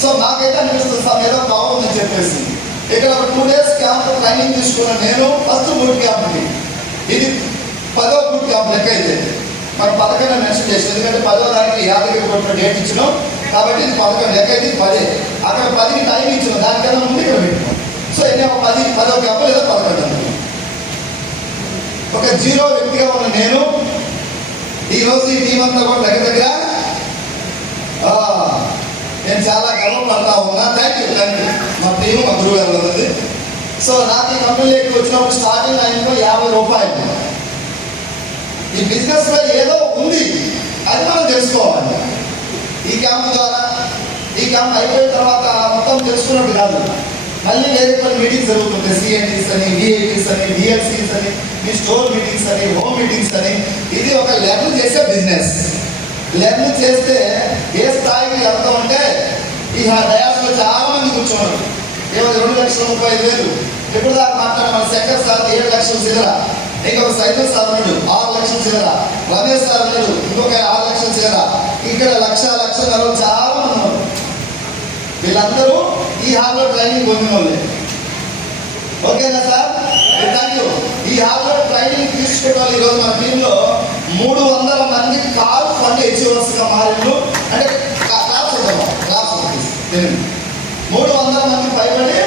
So నాకైతే అనిపిస్తుంది sir ఏదో బాగుందని చెప్పేసి ఇక్కడ 2 days క్యాంప్ ట్రైనింగ్ తీసుకున్నాను నేను. ఫస్ట్ బూట్ క్యాంప్కి ఇది 10వ బూట్ క్యాంప్ లెక్క అయితే మరి 11 మెన్షన్ చేసి, ఎందుకంటే 10వ దానికి యాదగిరి కొట్టిన డేట్ ఇచ్చినాం కాబట్టి ఇది 11 లెక్క అయితే 10. అక్కడ 10కి టైం ఇచ్చినాం, దానికన్నా ముందు ఇక్కడ పెట్టినాం. సో ఎన్ని 10వ క్యాంప్ లేదా 11 అనుకున్నాం. ఒక 0 వ్యక్తిగా ఉన్న నేను ఈరోజు ఈ టీం అంతా కూడా దగ్గర నేను చాలా గర్వపడతా ఉన్నా. థ్యాంక్ యూ మా టీము, మా గురువు గారు ఉన్నది. సో నాకు ఈ కంపెనీలోకి వచ్చినప్పుడు స్టార్టింగ్ టైంలో 50 రూపాయలు. ఈ బిజినెస్ లో ఏదో ఉంది, అది మనం తెలుసుకోవాలి. ఈ క్యాంప్ ద్వారా, ఈ క్యాంప్ అయిపోయిన తర్వాత మొత్తం తెలుసుకున్నట్టు కాదు, మళ్ళీ వేరే కొన్ని మీటింగ్స్ జరుగుతుంటాయి. సిఎన్టీస్ అని, విఐటీస్ అని, విఎల్సీస్ అని, మీ స్టోర్ మీటింగ్స్ అని, హోమ్ మీటింగ్స్ అని. ఇది ఒక లెర్న్ చేసే బిజినెస్. లెర్న్ చేస్తే ఏ స్థాయికి వెళ్తామంటే ఈ డయాస్లో చాలా మంది కూర్చోన్నారు. ఏమో 2,35,000 ఇప్పుడు దాకా మాట్లాడిన మన శంకర్ సార్ 7 లక్షల చిల్లర, ఇంకొక సైకిల్ సార్ ఉన్నాడు 6 లక్షల చిల్లర, రమేష్ సార్ ఉన్నాడు ఇంకొక 6 లక్షల చిల్లర, ఇక్కడ లక్ష చాలా మంది ఉన్నారు. వీళ్ళందరూ ఈ హాల్లో ట్రైనింగ్ పొందిన వాళ్ళే. ఓకేనా సార్? Thank you. ఈ హాల్లో ట్రైనింగ్ తీసుకున్న వాళ్ళు ఈరోజు మన టీంలో 300 మంది కాల్ ఫండ్ అచీవర్స్ గా మారిండు. అంటే క్లాస్ 300 మంది పైబడి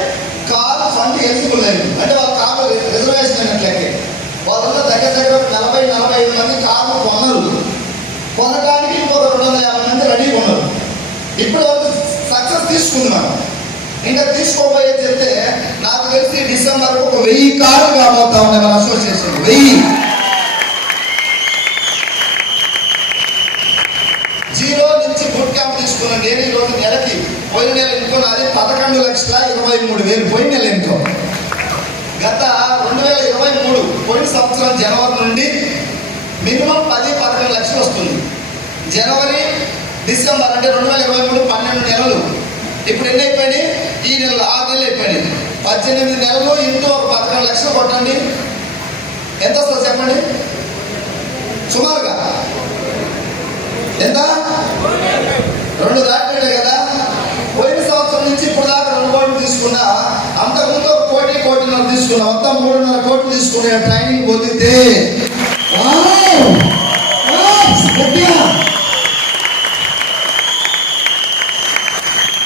కాల్ ఫండ్ ఎలిజిబుల్ అయ్యింది. అంటే వాళ్ళ కార్లు రిజర్వేషన్ అయినట్లయితే వాళ్ళంతా దగ్గర 40-45 మంది కార్లు కొన్నారు. కొనడానికి ఇంకొక 250 మంది రెడీగా ఉన్నారు. ఇప్పుడు సక్సెస్ తీసుకుంది. మనం ఇంకా తీసుకోబోయేది చెప్తే నాకు తెలిసి డిసెంబర్ ఒక 1000 కార్లు కాబోతా ఉన్నాయి మన అసోసియేషన్. 1000 0 నుంచి బూట్ క్యాంప్ తీసుకున్నాను నేను. ఈ రోజు నెలకి పోయిన నెల ఇన్కమ్ అది 11,23,000 పోయిన నెల ఇన్కమ్. గత 2023 పోయిన సంవత్సరం జనవరి నుండి మినిమం 10-11 లక్షలు వస్తుంది. జనవరి డిసెంబర్ అంటే 2023 12 నెలలు. ఇప్పుడు ఎన్ని అయిపోయినాయి? ఈ నెలలు 6 నెలలు అయిపోయినాయి. 18 నెలలు ఇంటూ ఒక 11 లక్షలు కొట్టండి, ఎంత వస్తుంది చెప్పండి? సుమారుగా ఎంత? 2 దాటిపోయాయి కదా. పోయిన సంవత్సరం నుంచి ఇప్పుడు దాకా 2 కోట్లు తీసుకున్నా, అంతకుముందు 1 కోటి తీసుకున్నా, మొత్తం 3.5 కోట్లు తీసుకునే ట్రైనింగ్ పొందితే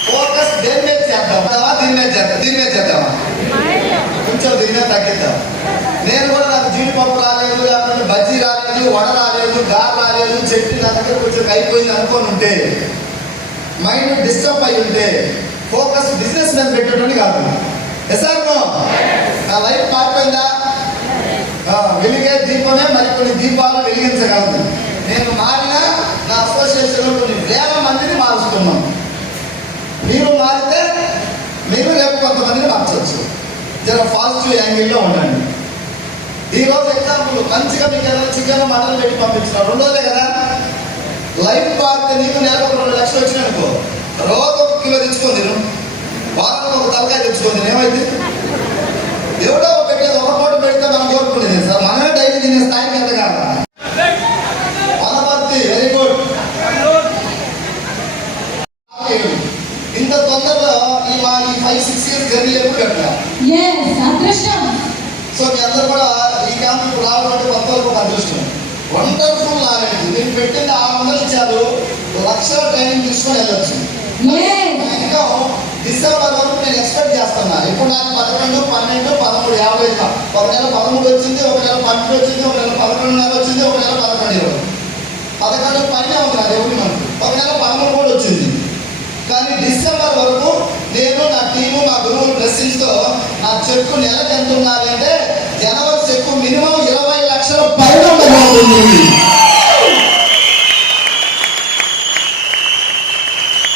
ఫోకస్ దేని మీద చేద్దామా? దీని మీద చేద్దామా? కొంచెం దీని మీద తగ్గిద్దాం. నేను కూడా నాకు జీడిపప్పు రాలేదు, లేకపోతే బజ్జీ రాలేదు, వడ రాలేదు, గారు రాలేదు, చెట్టు నా దగ్గర కొంచెం అయిపోయింది అనుకోని ఉంటే, మైండ్ డిస్టర్బ్ అయి ఉంటే ఫోకస్ బిజినెస్ మీద పెట్టడం కాదు. ఎసార్ నా లైఫ్ మారిపోయిందా? వెలిగే దీపమే మరికొన్ని దీపాలు వెలిగించగలదు. నేను మారినా నా అసోసియేషన్లో కొన్ని వేల మందిని మారుస్తున్నాను. మీరు మారితే మీరు రేపు కొంతమందిని మార్చవచ్చు. జర పాజిటివ్ యాంగిల్లో ఉండండి. ఈరోజు ఎగ్జాంపుల్ మంచిగా మీకు ఏదైనా చికెన్ మటన్ పెట్టి పంపించిన 2 రోజులే కదా. లైఫ్ పార్క్ నీకు నెలకు 2 లక్షలు వచ్చినానుకో, రోజు 1 కిలో తెచ్చుకొని తిను, వారానికి 1 తలకాయ తెచ్చుకొని తిను. ఏమైంది? ఎవడో పెట్టేది 1 కోటి పెడితే మనం కోరుకునేది సార్. మనమే డైలీ తినే స్థాయికి ఎంత కాదు. Anaparthi very good. ఇంత తొందరలో ఈ 5-6 ఇయర్స్ జర్నీ ఎప్పుడు పెట్టాలి. సో మీ అందరూ కూడా ఈ క్యాంప్ రావాలంటే కొంతవరకు అదృష్టం. Wonderful knowledge. నేను పెట్టింది 600 ఇచ్చారు, 1,00,000 ట్రైనింగ్ తీసుకొని వెళ్ళొచ్చు. ఇంకా డిసెంబర్ వరకు నేను ఎక్స్పెక్ట్ చేస్తున్నా. ఇప్పుడు నాకు 11, 12, 13, 50. ఒక నెల 13 వచ్చింది, ఒక నెల 12 వచ్చింది, ఒక నెల 11.5 వచ్చింది, ఒక నెల 11, 11 పైన ఉన్నారు ఎవరి మనకు. ఒక నెల 13 కూడా వచ్చింది. కానీ డిసెంబర్ వరకు నేను నా టీము మా గురువుల బ్లెస్సింగ్స్ తో నా చెక్కు నెలకు ఎంత ఉన్నారంటే జనవరి చెక్కు మినిమం 20 లక్షల పైన ఉండబోతుంది.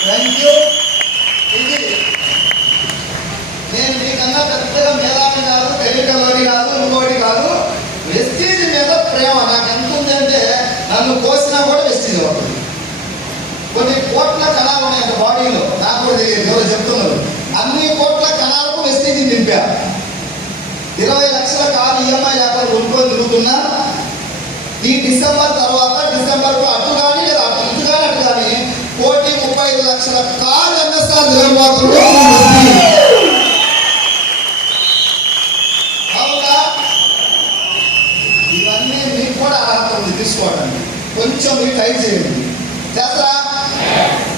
Thank you. ఇది నేను మీకన్నా పెద్దగా మేధావి కాదు, తెలియకలోని కాదు, ఇంకోటి కాదు. వెస్టీజ్ మీద ప్రేమ నాకు ఎంత ఉందంటే నన్ను కోసినా కూడా వెస్టీజ్ అవుతుంది. కొన్ని కోట్ల కణాలు ఉన్నాయంట బాడీలో, నాకు కూడా తెలియదు, ఎవరు చెప్తున్నారు. అన్ని కోట్ల కణాలకు వెస్టీజ్ నింపా. 20 లక్షల కారు ఈఎంఐ లేకపోతే కొనుక్కొని తిరుగుతున్నా ఈ డిసెంబర్ తర్వాత డిసెంబర్కు అటు కానీ లేదా ఇటు కానీ అటు కానీ 1,35,00,000 కారు ఎంఎస్ఆర్ జరగబోతుంది. అవునా? ఇవన్నీ మీకు కూడా అర్హత ఉంది తీసుకోవడానికి. కొంచెం మీరు ట్రై చేయండి. చేస్తారా?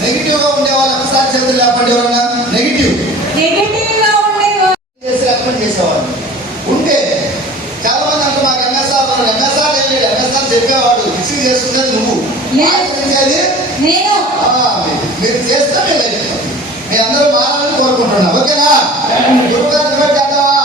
నెగిటివ్ గా ఉండే వాళ్ళు ఒకసారి చేతులు లేపండి. ఎవరన్నా నెగిటివ్ చేసి రికమెండ్ చేసేవాళ్ళు ఉంటే చాలా మంది అంటే మాకు ఎంఎస్ఆర్ లేదు, ఎంఎస్ఆర్ చెప్పేవాడు రిసీవ్ చేసుకునేది నువ్వు, ఆచరించేది మీరు చేస్తే మీరు లైఫ్ మీ అందరూ మారాలని కోరుకుంటున్నా. ఓకేనా? గురువు గారు చేద్దామా?